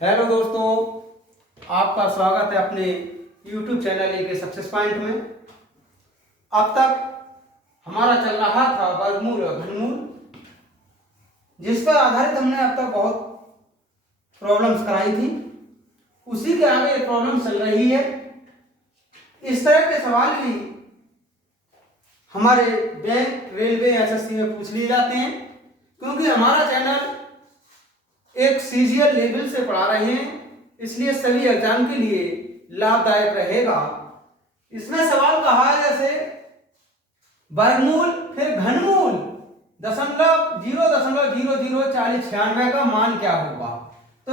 Hello दोस्तों, आपका स्वागत है अपने YouTube चैनल ए के सक्सेस पॉइंट में। अब तक हमारा चल रहा था वर्गमूल और घनमूल, जिस पर आधारित हमने अब तक बहुत प्रॉब्लम्स कराई थी। उसी के आगे ये प्रॉब्लम चल रही है। इस तरह के सवाल भी हमारे बैंक, रेलवे, एसएससी में पूछ लिए जाते हैं, क्योंकि हमारा चैनल एक सीजीएल लेवल से पढ़ा रहे हैं, इसलिए सभी एग्जाम के लिए लाभदायक रहेगा। इसमें सवाल कहा है जैसे वर्गमूल फिर घनमूल 0.00004096 का मान क्या होगा। तो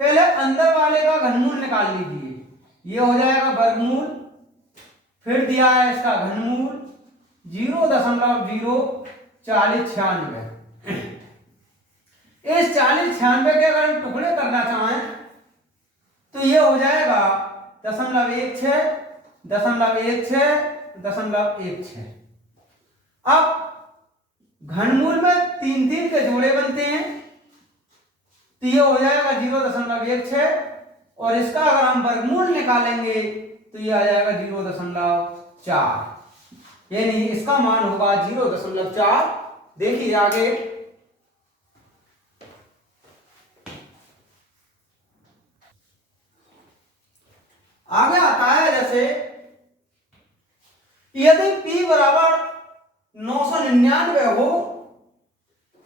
पहले अंदर वाले का घनमूल निकाल लीजिए। ये हो जाएगा वर्गमूल, फिर दिया है इसका घनमूल 0.04096। इस 4096 के अगर हम टुकड़े करना चाहें तो ये हो जाएगा 0.16 अब घनमूल में 3 के जोड़े बनते हैं, तो ये हो जाएगा 0.16 और इसका अगर हम वर्गमूल निकालेंगे तो ये आ जाएगा 0.4, यानी इसका मान होगा 0.4। देखिए आगे आता है जैसे यदि P बराबर 999 हो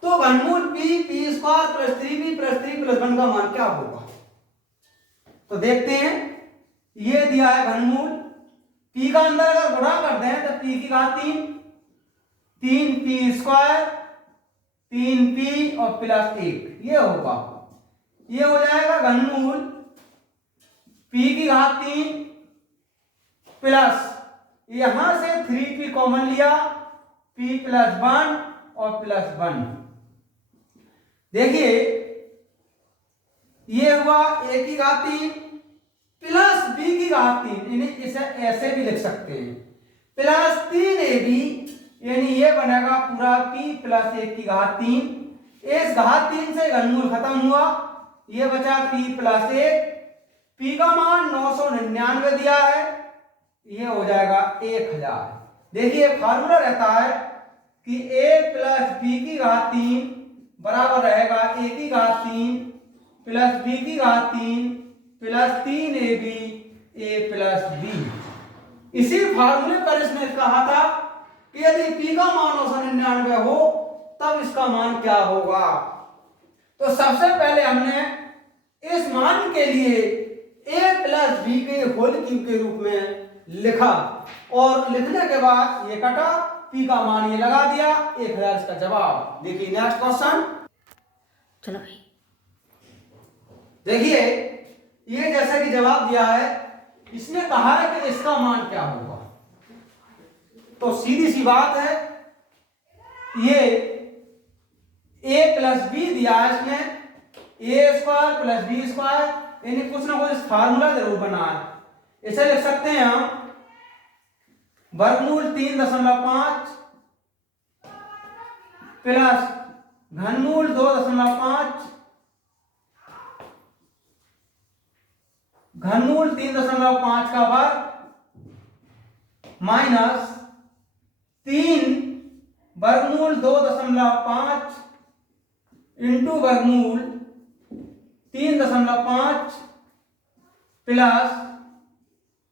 तो घनमूल P square plus 3P plus 3 plus 1 का मान क्या होगा। तो देखते हैं, ये दिया है घनमूल, P का अंदर अगर गुणा करते हैं तो P की घात 3P स्क्वायर 3P और प्लस 1 ये होगा। ये हो जाएगा घनमूल P की घात 3 प्लस यहां से 3P कॉमन लिया, P प्लस 1 और प्लस 1। देखिए ये हुआ A की घात 3 प्लस B की घात 3, यानी इसे ऐसे भी लिख सकते हैं प्लस 3AB, यानी ये बनेगा पूरा P प्लस 1 की घात 3। इस घात 3 से घनमूल खत्म हुआ, ये बचा P प्लस 1। P का मान 999 दिया है, ये हो जाएगा 1000। देखिए फार्मूला रहता है कि A प्लस B की घात 3 बराबर रहेगा A की घात 3 प्लस B की घात 3 plus 3AB A plus B। इसी फार्मूले पर इसने कहा था कि यदि P का मान 999 हो तब इसका मान क्या होगा। तो सबसे पहले हमने इस मान के लिए A प्लस B के होल क्यूब के रूप में लिखा और लिखने के बाद ये कटा, P का मान ये लगा दिया, 1000 इसका जवाब। देखिए नेक्स्ट क्वेश्चन। चलो भाई देखिए ये जैसा कि जवाब दिया है, इसने कहा है कि इसका मान क्या होगा। तो सीधी सी बात है, ये A प्लस B दिया है इसमें, A square plus B square, यानी कुछ ना कुछ फार्मूला जरूर बना है। इसे लिख सकते हैं हम वर्गमूल 3.5 प्लस घनमूल 2.5 घनमूल 3.5 का वर्ग माइनस 3 वर्गमूल 2.5 इंटू वर्गमूल 3.5 प्लस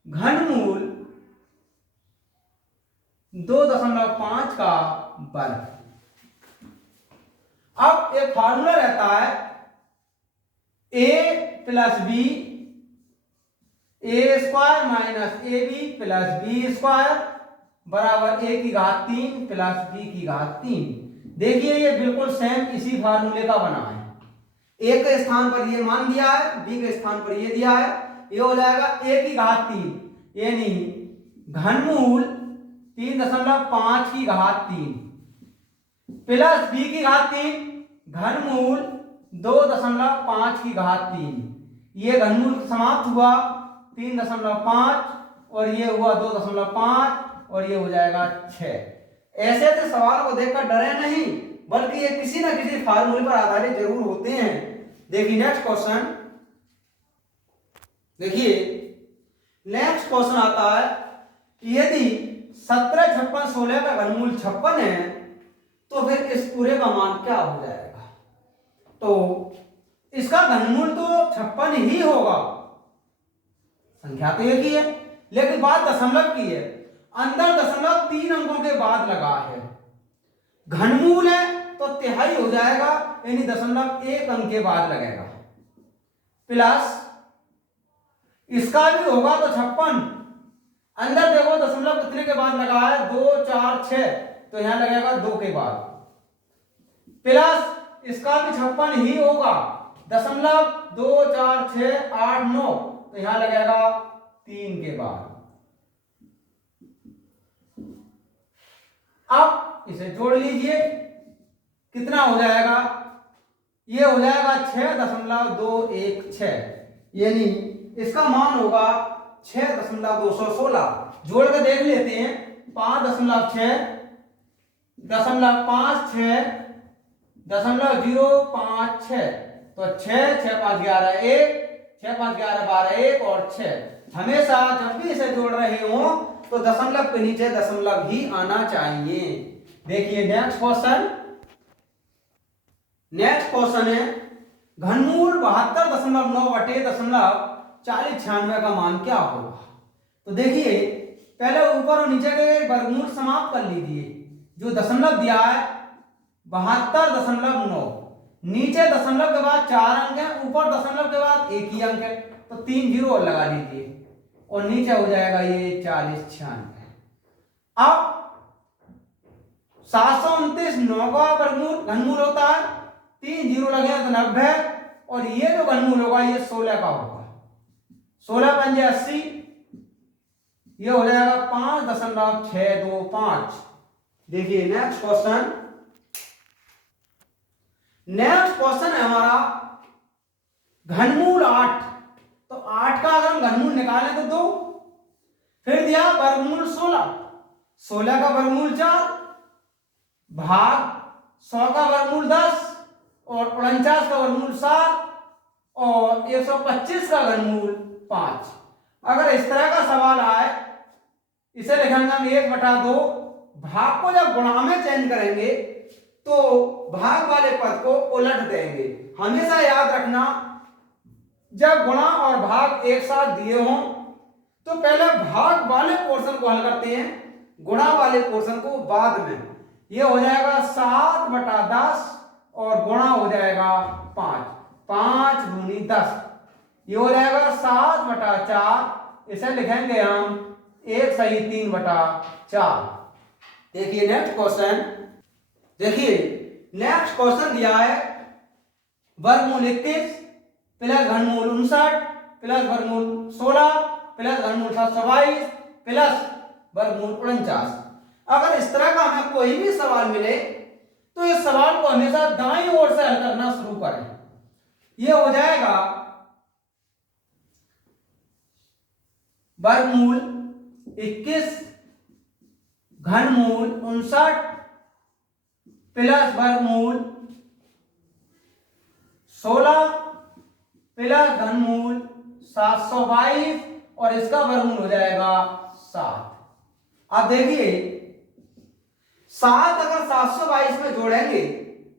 घनमूल 2.5 का वर्ग। अब एक फार्मूला रहता है A plus B A square minus AB plus B square बराबर A की घात 3 प्लस B की घात 3। देखिए ये बिल्कुल सेम इसी फार्मूले का बना है। A के स्थान पर ये मान दिया है, B के स्थान पर ये दिया है, ये हो जाएगा A की घात 3 यानी घनमूल 3.5 की घात 3 प्लस B की घात 3 घनमूल 2.5 की घात 3। ये घनमूल समाप्त हुआ 3.5 और ये हुआ 2.5 और ये हो जाएगा 6। ऐसे ऐसे सवाल को देखकर डरे नहीं, बल्कि ये किसी न किसी फार्मूले पर आधारित जरूर होते हैं। देखिए नेक्स्ट क्वेश्चन। देखिए नेक्स्ट क्वेश्चन आता है, यदि 17, 56, 16 का घनमूल 56 है तो फिर इस पूरे का मान क्या हो जाएगा? तो इसका घनमूल तो 56 ही होगा, संख्या तो एक ही है, लेकिन बात दशमलव की है, अंदर दशमलव 3 अंकों के बाद लगा है। घनमूल है तो तिहाई हो जाएगा, यानी दशमलव 1 अंक के बाद लगेगा, प्लस इसका भी होगा तो 56, अंदर देखो दशमलव कितने के बाद लगा है, 2, 4, 6, तो यहां लगेगा 2 के बाद, प्लस इसका भी 56 ही होगा, दशमलव 2, 4, 6, 8, 9, तो यहां लगेगा 3 के बाद। अब इसे जोड़ लीजिए, कितना हो जाएगा, ये हो जाएगा 6.216, यानी इसका मान होगा 6.216। जोड़ के देख लेते हैं, 5.6, 0.56, 0.056, तो 6, 6, 5, 11, 1, 6, 5, 11, 12, 1 और 6। हमेशा जब भी इसे जोड़ रहे हो तो दशमलव के नीचे दशमलव ही आना चाहिए। देखिए नेक्स्ट क्वेश्चन है, घनमूल 72.9 बटे 0.4096 का मान क्या होगा? तो देखिए पहले ऊपर और नीचे के वर्गमूल समाप्त कर लीजिए। जो दशमलव दिया है 72.9, नीचे दशमलव के बाद 4 अंक है, ऊपर दशमलव के बाद एक ही अंक है, तो 3 जीरो और लगा लीजिए और नीचे हो जाएगा ये 4096। अब 729 9 का वर्गमूल घनमूल होता है, 3 जीरो लगे तो 90, और ये जो घनमूल होगा ये 16 का होगा, 16 पंजे 80, ये हो जाएगा 5.625। देखिए नेक्स्ट क्वेश्चन है हमारा घनमूल 8, तो 8 का अगर हम घनमूल निकालें तो 2, फिर दिया वर्गमूल 16, 16 का वर्गमूल 4 भाग 100 का वर्गमूल 10 और 49 का वर्गमूल 7 और 125 का घनमूल 5। अगर इस तरह का सवाल आए, इसे लिखेंगे हम 1/2, भाग को जब गुणा में चेंज करेंगे तो भाग वाले पद को उलट देंगे। हमेशा याद रखना, जब गुणा और भाग एक साथ दिए हों तो पहले भाग वाले पोर्शन को हल करते हैं, गुणा वाले पोर्शन को बाद में। ये हो जाएगा 7/10 और गुणा हो जाएगा 5, 5 दूनी 10, ये हो जाएगा 7/4, इसे लिखेंगे हम 1 सही 3/4। देखिए नेक्स्ट क्वेश्चन दिया है, वर्गमूल 21 प्लस घनमूल 59 प्लस वर्गमूल 16 प्लस घनमूल 722 प्लस वर्गमूल 49। अगर इस तरह का हमें कोई भी सवाल मिले तो इस सवाल को हमेशा दाईं ओर से हल करना शुरू करें। यह हो जाएगा वर्गमूल 21 घनमूल 59 प्लस वर्गमूल 16 प्लस घनमूल 722 और इसका वर्गमूल हो जाएगा 7। अब देखिए 7 अगर 722 में जोड़ेंगे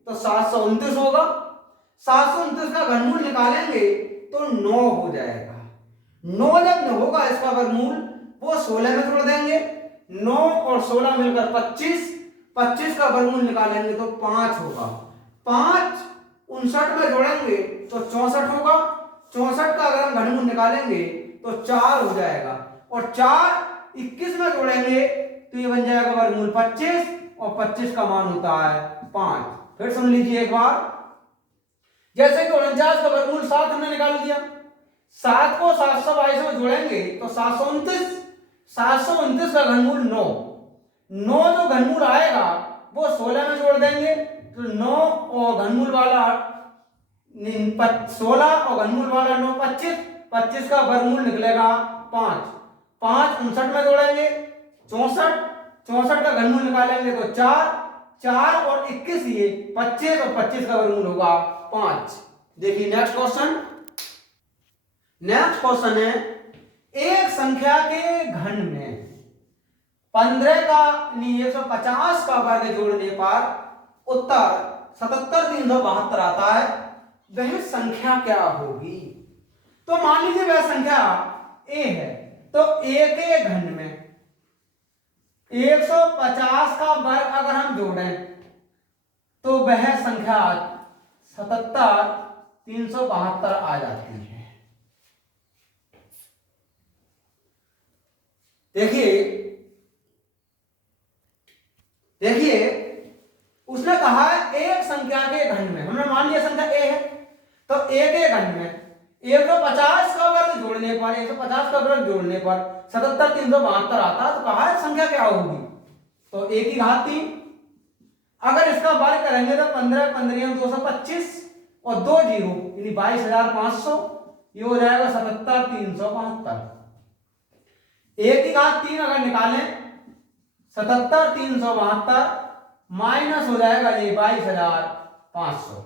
तो 729 होगा, 729 का घनमूल निकालेंगे तो 9 हो जाएगा। 9 जब न होगा इसका वर्गमूल, वो 16 में जोड़ देंगे, 9 और 16 मिलकर 25, 25 का वर्गमूल निकालेंगे तो 5 होगा। 5 59 में जोड़ेंगे तो 64 होगा, 64 का अगर हम घनमूल निकालेंगे तो 4 हो जाएगा, और 4 21 में जोड़ेंगे तो ये बन जाएगा वर्गमूल 25 और 25 का मान होता है 5। फिर सुन लीजिए एक बार, जैसे कि 49 का वर्गमूल 7 हमने निकाल दिया, 7 को 722 में जोड़ेंगे तो 729, 729 का घनमूल 9, 9 जो घनमूल आएगा वो 16 में जोड़ देंगे तो 9 और घनमूल वाला 16 और घनमूल वाला 9 25, 25 का वर्गमूल निकलेगा 5, 5 59 में जोड़ेंगे 64, 64 का घनमूल निकालेंगे तो 4, 4 और 21 ये 25 और 25 का वर्गमूल होगा 5। देखिए नेक्स्ट नेक्स्ट क्वेश्चन है, एक संख्या के घन में 15 का 150 का वर्ग जोड़ने पर उत्तर 77,372 आता है, वह संख्या क्या होगी? तो मान लीजिए वह संख्या ए है, तो ए के घन में 150 का वर्ग अगर हम जोड़ें तो वह संख्या 77,372 आ जाती है। देखिए उसने कहा है एक संख्या के घन में, हमने मान लिया संख्या ए है, तो ए के घन में 150 का वर्ग जोड़ने पर 150 का वर्ग जोड़ने पर 77,372 आता है, तो कहा है संख्या क्या होगी? तो ए की घात 3, अगर इसका वर्ग करेंगे तो 15 15 225 और 2 जीरो यानी 22,500, ये हो जाएगा 77,372। ए की घात 3 अगर निकालें 77,372 माइनस हो जाएगा ये 22,500,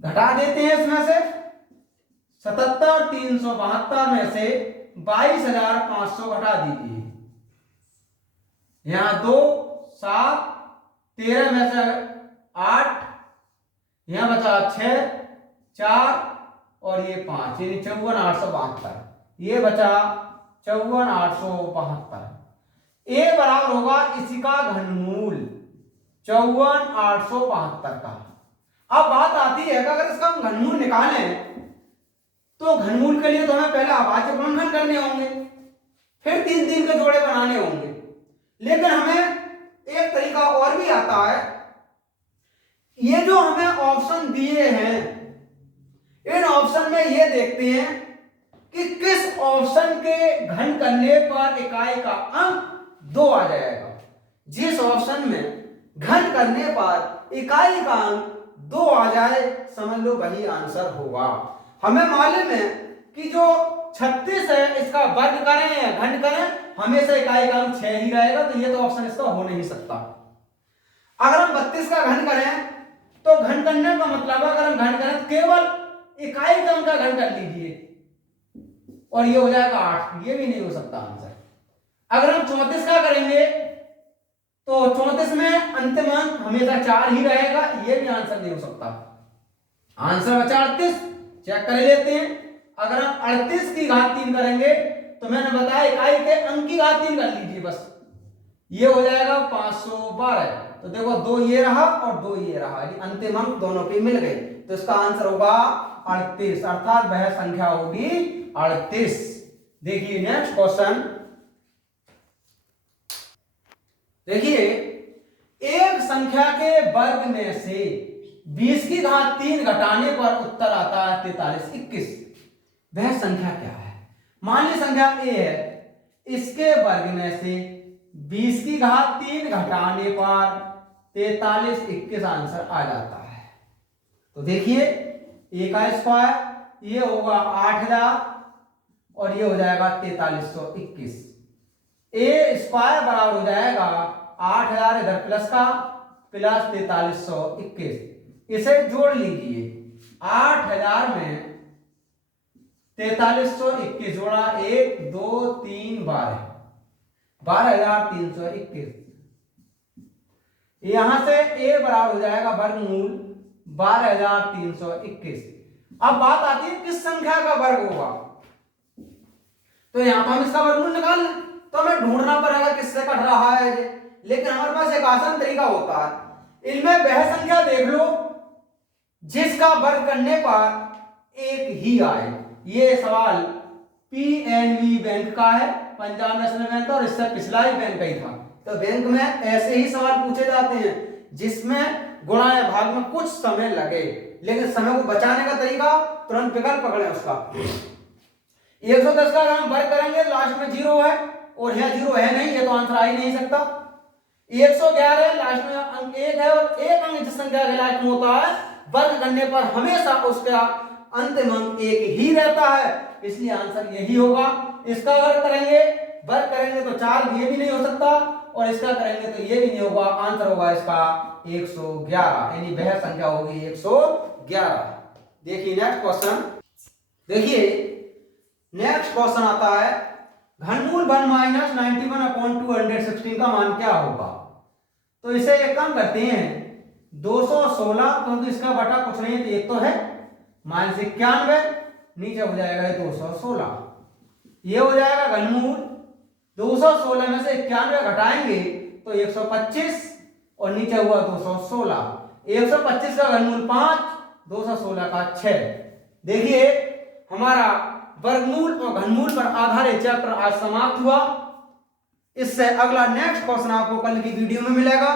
घटा देते हैं इसमें से 77,372 में से 22,500 घटा दीजिए, यहां 2 7 13 में से 8, यहां बचा 6 4 और ये 5 यानी 54,872, ये बचा 54,872। ए बराबर होगा इसी का घनमूल 54,872 का। अब बात आती है कि अगर इसका हम घनमूल निकालें तो घनमूल के लिए तो हमें पहले अभाज्य गुणनखंड करने होंगे, फिर 3 3 के जोड़े बनाने होंगे, लेकिन हमें एक तरीका और भी आता है। ये जो हमें ऑप्शन दिए हैं, इन ऑप्शन में ये देखते हैं कि किस ऑप्शन के घन करने पर इकाई का अंक 2 आ जाएगा। जिस ऑप्शन में घन करने पर इकाई का अंक 2 आ जाए, समझ लो वही आंसर होगा। हमें मालूम है कि जो 36 है इसका वर्ग करें या घन करें हमेशा इकाई का अंक 6 ही रहेगा, तो ये तो ऑप्शन इसका हो नहीं सकता। अगर हम 32 का घन करें तो घन करने का मतलब अगर हम घन करें तो केवल इकाई का अंक का घन कर लीजिए और ये हो जाएगा 8, ये भी नहीं हो सकता आंसर। अगर हम 34 का करेंगे तो 34 में अंतिम अंक हमेशा 4 ही रहेगा, ये भी आंसर नहीं हो सकता। आंसर बचा 38, चेक कर लेते हैं। अगर हम 38 की घात 3 करेंगे तो मैंने बताया इकाई के अंक की घात 3 कर लीजिए बस, ये हो जाएगा 512। तो देखो 2 ये रहा और 2 ये रहा, अंतिम अंक दोनों के मिल गए, तो इसका आंसर होगा 38, अर्थात वह संख्या होगी 38। देखिए नेक्स्ट क्वेश्चन, देखिए एक संख्या के वर्ग में से 20 की घात 3 घटाने पर उत्तर आता है 4321, वह संख्या क्या है? मान ली संख्या ए है, इसके वर्ग में से 20 की घात 3 घटाने पर 4321 आंसर आ जाता है। तो देखिए ए का स्क्वायर ये होगा 8000 और ये हो जाएगा 4321। ए स्क्वायर बराबर हो जाएगा 8000 इधर प्लस का प्लस 4321, इसे जोड़ लीजिए। 8000 में 4321 जोड़ा 1 2 3 12, 12,321। यहां से ए बराबर हो जाएगा वर्गमूल 12,321। अब बात आती है किस संख्या का वर्ग होगा, तो यहां पर हम इसका वर्गमूल निकाल लें, तो हमें ढूंढना पड़ेगा किससे कट रहा है ये। लेकिन हमारे पास एक आसान तरीका होता है, इनमें वह संख्या देख लो जिसका वर्ग करने पर एक ही आए। ये सवाल पीएनबी बैंक का है, पंजाब नेशनल बैंक का, और इससे पिछला ही बैंक का ही था। तो बैंक में ऐसे ही सवाल पूछे जाते हैं जिसमें गुणा या भाग में कुछ समय लगे, लेकिन समय को बचाने का तरीका तुरंत विकल्प पकड़े उसका। 110 का अगर हम वर्ग करेंगे लास्ट में 0 है और यह 0 है नहीं, ये तो आंसर आ ही नहीं सकता। 111 लास्ट में अंक 1 है और एक अंक जिस संख्या के लास्ट में होता है वर्ग करने पर हमेशा उसका अंतिम अंक 1 ही रहता है, इसलिए आंसर यही होगा। इसका वर्ग करेंगे तो 4, ये भी नहीं हो सकता, और इसका करेंगे तो ये भी नहीं होगा। आंसर होगा इसका 111, यानी वह संख्या होगी 111। देखिए नेक्स्ट क्वेश्चन, देखिए नेक्स्ट क्वेश्चन आता है घनमूल 1 माइनस 91/216 का मान क्या होगा। तो इसे एक काम करते हैं 216, क्योंकि इसका बटा कुछ नहीं है तो एक तो है -91, नीचे हो जाएगा 216, ये हो जाएगा घनमूल 216 में से 91 घटाएंगे तो 125 और नीचे हुआ 216, 125 का घनमूल 5, 216 का 6। देखिए हमारा वर्गमूल और घनमूल पर आधारित चैप्टर आज समाप्त हुआ। इससे अगला नेक्स्ट क्वेश्चन आपको कल की वीडियो में मिलेगा।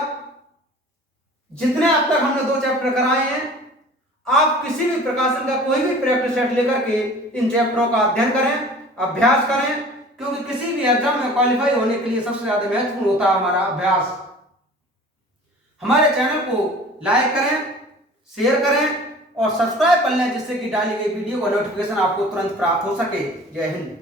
जितने अब तक हमने 2 चैप्टर कराए हैं, आप किसी भी प्रकाशन का कोई भी प्रैक्टिस सेट लेकर के इन चैप्टरों का अध्ययन करें, अभ्यास करें, क्योंकि किसी भी एग्जाम में क्वालिफाई होने के लिए सबसे ज्यादा महत्वपूर्ण होता है हमारा अभ्यास। हमारे चैनल को लाइक करें, शेयर करें और सब्सक्राइब कर लें, जिससे कि डाली गई वीडियो का नोटिफिकेशन आपको तुरंत प्राप्त हो सके। जय हिंद।